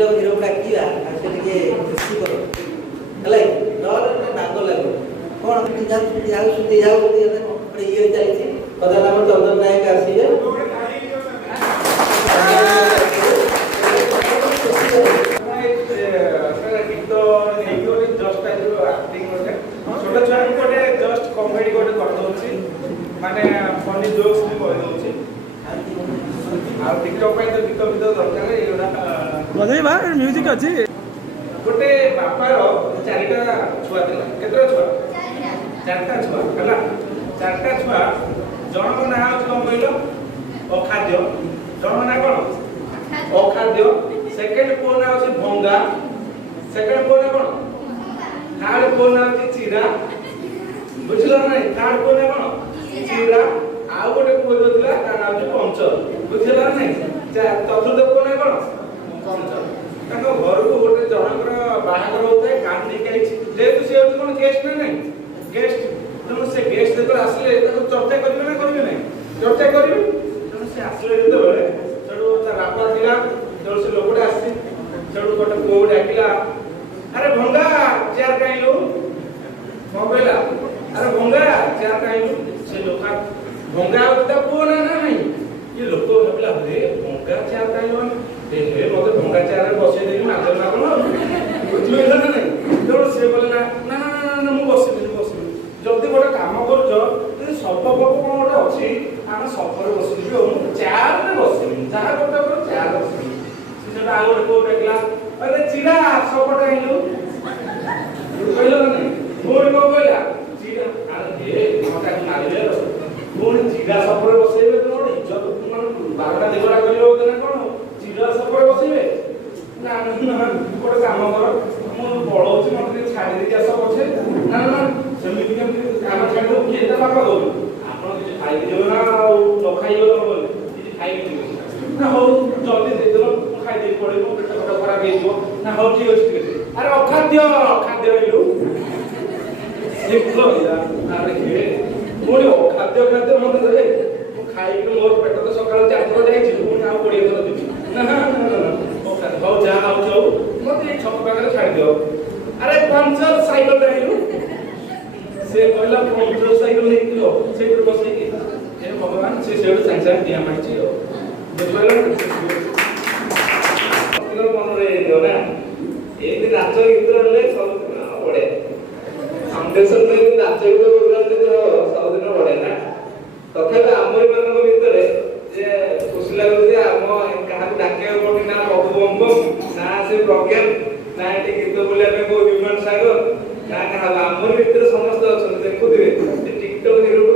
TikTok hero डाकिया से टिके खुशी करो हलै डर नाग लागो कोन जाऊ सुते गोटे ये चली कदा नाम चंदन नायक आसीबे माने फनी जोक्स भी कर दोछि आ टिकटॉक पे तो गीत दरकार एटा बजै बा म्यूजिक अछि गोटे बापार चारिटा छुआ थिला केतरा छुआ चारटा छुआ हला चारटा छुआ जनक ना होछ कोन कहलो अखाद्य जनक ना कोन अखाद्य सेकंड को ना होछ भंगा सेकंड को ना कोन थर्ड को ना होछ चिरा बुझलो नै थर्ड को ना कोन चिरा आ गोटे को होतला ता नाम होछ पंचर बुझलो नै चतुर्थ को ना कोन पंचर ताको घर को गोटे जनकर बाहागर होता है काम नहीं कहि जेतु से होछ कोन गेस्ट ना नै गेस्ट तो से गेस्ट जेतो आसले ताको चर्चा करबे ना करबे नै चर्चा करबे तो से आसले जेतो बेले चडू ता रापा दिला तो से लोकडा आसी चडू गोटे को डाकिला अरे भंगा चेयर काइलो मोबाइल अरे भंगा चेयर काइलो से लोका भंगा होता को ना नहीं ये लोक भाबला रे भंगा चेयर काइलो हे मते भंगा चेयर रे बसे देबी नाचल ना कोन बुझलो ना नहीं तो से बोले ना ना ना ना मु बसे जल्दी गोटे काम करछ सब पप कोन गोटे अछि आमे सफर बसिबी ओ चेयर रे बसिबी जहा गोटे पर चेयर बसिबी से जटा आ गोटे को देखला अरे चिरा सपटा हिलु कहलो नहीं मोर को कहला चिरा अरे हे मका मारिले मोर चिरा सफर बसेबे तो इज्जत मन 12टा देवरा करियो ना कोन चिरा सफर बसेबे ना ना गोटे काम कर मु बळौची मते छाडी दे आस पछे ना ना सेमिति के काम छाडी दो के एता बापा दो आपण कि खाइ दियो ना न खाइयो न बोल कि खाइ दियो ना हो जल्दी दे दो खाइ दे पड़े पेट खराब हे जो ना हो ठीक अछि अरे अखाद्य हेलु देखो अरे हे मोर अखाद्य मत दे खाइ के मोर पेट तो सकाळ 4 थरा जाई छी पुनी आ 20 थरा देबी ना ना हो जा आओ जाओ मत छक पाखरे छाडी दियो अरे पंचर साइकिल हेलु से कहला पंचर साइकिल ले दियो से पर बसै के हे भगवान से सेडो सांसा दिया माइ छी देखलो मन रे दियो ना एक दिन नाच गीत ले सब बड़े फाउंडेशन में नाच गीत प्रोग्राम दे सब दिन बड़े ना तथापि आमरी मानक भितरे जे खुशी लागु जे आम कहा डाके पड़ी ना बबू बम ना से प्रज्ञान ना एटी गीत बोले में को विमान सागर ना कहा आमरी भितरे समस्त अछन देखुदिबे टिकटॉक हीरो